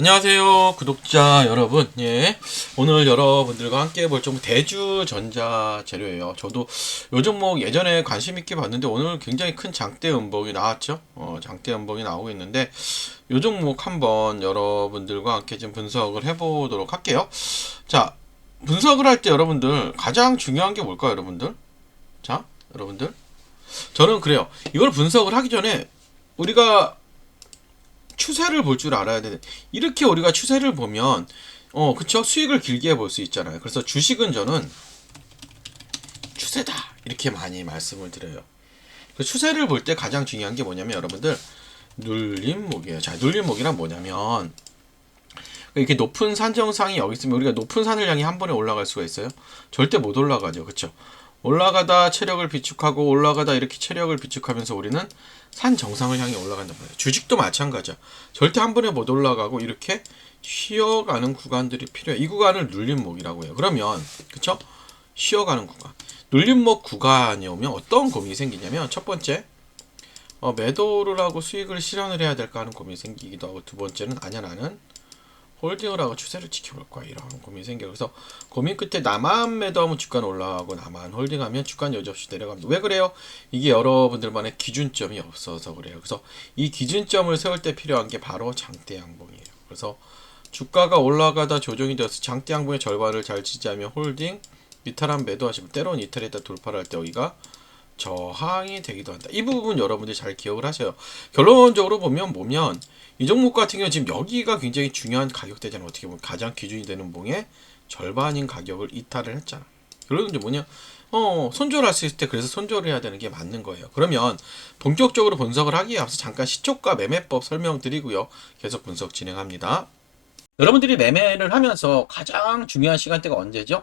안녕하세요 구독자 여러분. 예 오늘 여러분들과 함께 볼 종목 대주전자 재료예요. 저도 요 종목 예전에 관심 있게 봤는데 오늘 굉장히 큰 장대 음봉이 나왔죠? 어 장대 음봉이 나오고 있는데 요 종목 한번 여러분들과 함께 좀 분석을 해보도록 할게요. 자 분석을 할 때 여러분들 가장 중요한 게 뭘까요 여러분들? 자 여러분들. 저는 그래요. 이걸 분석을 하기 전에 우리가 추세를 볼 줄 알아야 되는 이렇게 우리가 추세를 보면 어 그쵸? 수익을 길게 볼 수 있잖아요. 그래서 주식은 저는 추세다! 이렇게 많이 말씀을 드려요. 그 추세를 볼 때 가장 중요한 게 뭐냐면 여러분들 눌림목이에요. 자 눌림목이란 뭐냐면 이렇게 높은 산 정상이 여기 있으면 우리가 높은 산을 향해 한 번에 올라갈 수가 있어요. 절대 못 올라가죠. 그쵸 올라가다 체력을 비축하고 올라가다 이렇게 체력을 비축하면서 우리는 산 정상을 향해 올라간단 말이에요. 주식도 마찬가지야. 절대 한 번에 못 올라가고 이렇게 쉬어가는 구간들이 필요해. 이 구간을 눌림목이라고 해요. 그러면 그쵸? 쉬어가는 구간. 눌림목 구간이 오면 어떤 고민이 생기냐면 첫 번째 어, 매도를 하고 수익을 실현을 해야 될까 하는 고민이 생기기도 하고 두 번째는 아니야 나는 홀딩을 하고 추세를 지켜볼 거야 이런 고민이 생겨요. 그래서 고민 끝에 나만 매도하면 주가는 올라가고 나만 홀딩하면 주가는 여지없이 내려갑니다. 왜 그래요? 이게 여러분들만의 기준점이 없어서 그래요. 그래서 이 기준점을 세울 때 필요한 게 바로 장대 양봉이에요. 그래서 주가가 올라가다 조정이 되어서 장대 양봉의 절반을 잘 지지하면 홀딩, 이탈한 매도하시면 때로는 이탈했다 돌파를 할 때 여기가 저항이 되기도 한다. 이 부분 여러분들이 잘 기억을 하셔요. 결론적으로 보면 보면 이 종목 같은 경우 지금 여기가 굉장히 중요한 가격대잖아. 어떻게 보면 가장 기준이 되는 봉의 절반인 가격을 이탈을 했잖아. 결론은 뭐냐? 어, 손절을 할수 있을 때 그래서 손절을 해야 되는 게 맞는 거예요. 그러면 본격적으로 분석을 하기에 앞서 잠깐 시초가 매매법 설명드리고요. 계속 분석 진행합니다. 여러분들이 매매를 하면서 가장 중요한 시간대가 언제죠?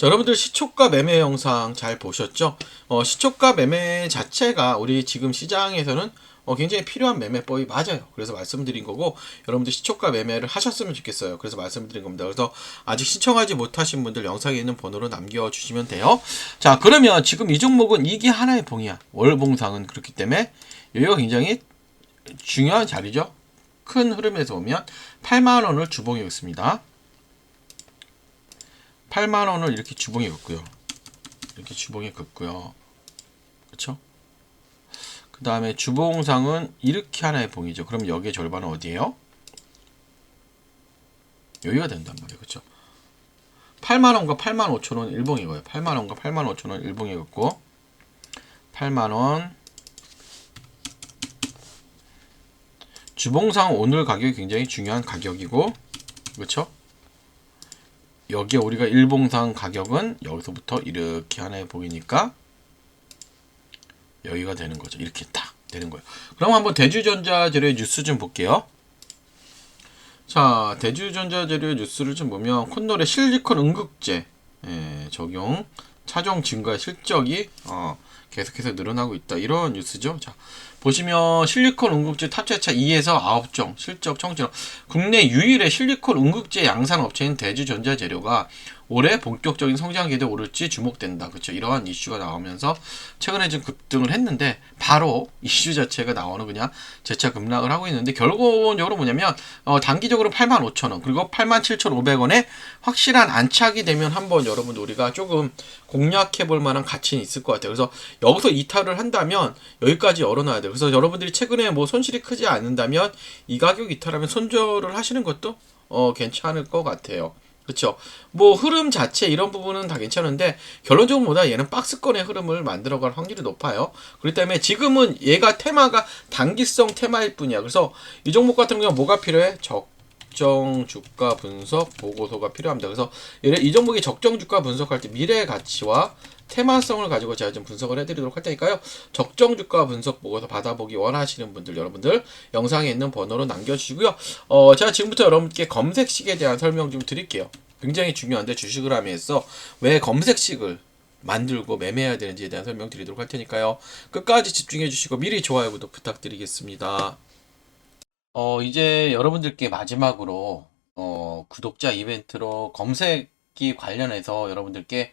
자, 여러분들 시초가 매매 영상 잘 보셨죠? 어, 시초가 매매 자체가 우리 지금 시장에서는 어, 굉장히 필요한 매매법이 맞아요. 그래서 말씀드린 거고 여러분들 시초가 매매를 하셨으면 좋겠어요. 그래서 말씀드린 겁니다. 그래서 아직 신청하지 못하신 분들 영상에 있는 번호로 남겨주시면 돼요. 자, 그러면 지금 이 종목은 이게 하나의 봉이야. 월봉상은 그렇기 때문에 여기가 굉장히 중요한 자리죠. 큰 흐름에서 보면 8만 원을 주봉에 긋습니다. 8만 원을 이렇게 주봉에 긋고요. 이렇게 주봉에 긋고요. 그렇죠? 그 다음에 주봉상은 이렇게 하나의 봉이죠. 그럼 여기의 절반은 어디예요? 여기가 된단 말이에요. 그렇죠? 8만 원과 8만 5천 원 일봉이고요. 8만 원과 8만 5천 원 일봉에 긋고 8만 원 주봉상 오늘 가격이 굉장히 중요한 가격이고 그렇죠? 여기에 우리가 일봉상 가격은 여기서부터 이렇게 하나에 보이니까 여기가 되는 거죠. 이렇게 딱 되는 거예요. 그럼 한번 대주전자 재료의 뉴스 좀 볼게요. 자, 대주전자 재료의 뉴스를 좀 보면 콧노래 실리콘 응급제 예, 적용 차종 증가 실적이 어, 계속해서 늘어나고 있다. 이런 뉴스죠. 자, 보시면 실리콘 응급제 탑재차 2에서 9종 실적 청취로 국내 유일의 실리콘 응급제 양산 업체인 대주전자재료가 올해 본격적인 성장 기대 오를지 주목된다. 그렇죠? 이러한 이슈가 나오면서 최근에 좀 급등을 했는데 바로 이슈 자체가 나오는 그냥 재차 급락을 하고 있는데 결론적으로 뭐냐면 어, 단기적으로 85,000원 그리고 87,500원에 확실한 안착이 되면 한번 여러분들 우리가 조금 공략해 볼 만한 가치는 있을 것 같아요. 그래서 여기서 이탈을 한다면 여기까지 열어놔야 돼요. 그래서 여러분들이 최근에 뭐 손실이 크지 않는다면 이 가격 이탈하면 손절을 하시는 것도 어, 괜찮을 것 같아요. 그렇죠. 뭐 흐름 자체 이런 부분은 다 괜찮은데 결론적으로 보다 얘는 박스권의 흐름을 만들어갈 확률이 높아요. 그렇기 때문에 지금은 얘가 테마가 단기성 테마일 뿐이야. 그래서 이 종목 같은 경우는 뭐가 필요해? 적정 주가 분석 보고서가 필요합니다. 그래서 이 종목이 적정 주가 분석할 때 미래 가치와 테마성을 가지고 제가 좀 분석을 해드리도록 할 테니까요. 적정 주가 분석 보고서 받아보기 원하시는 분들 여러분들 영상에 있는 번호로 남겨주시고요. 어, 제가 지금부터 여러분께 검색식에 대한 설명 좀 드릴게요. 굉장히 중요한데 주식을 하면서 왜 검색식을 만들고 매매해야 되는지에 대한 설명 드리도록 할 테니까요. 끝까지 집중해 주시고 미리 좋아요 구독 부탁드리겠습니다. 어, 이제 여러분들께 마지막으로 어, 구독자 이벤트로 검색기 관련해서 여러분들께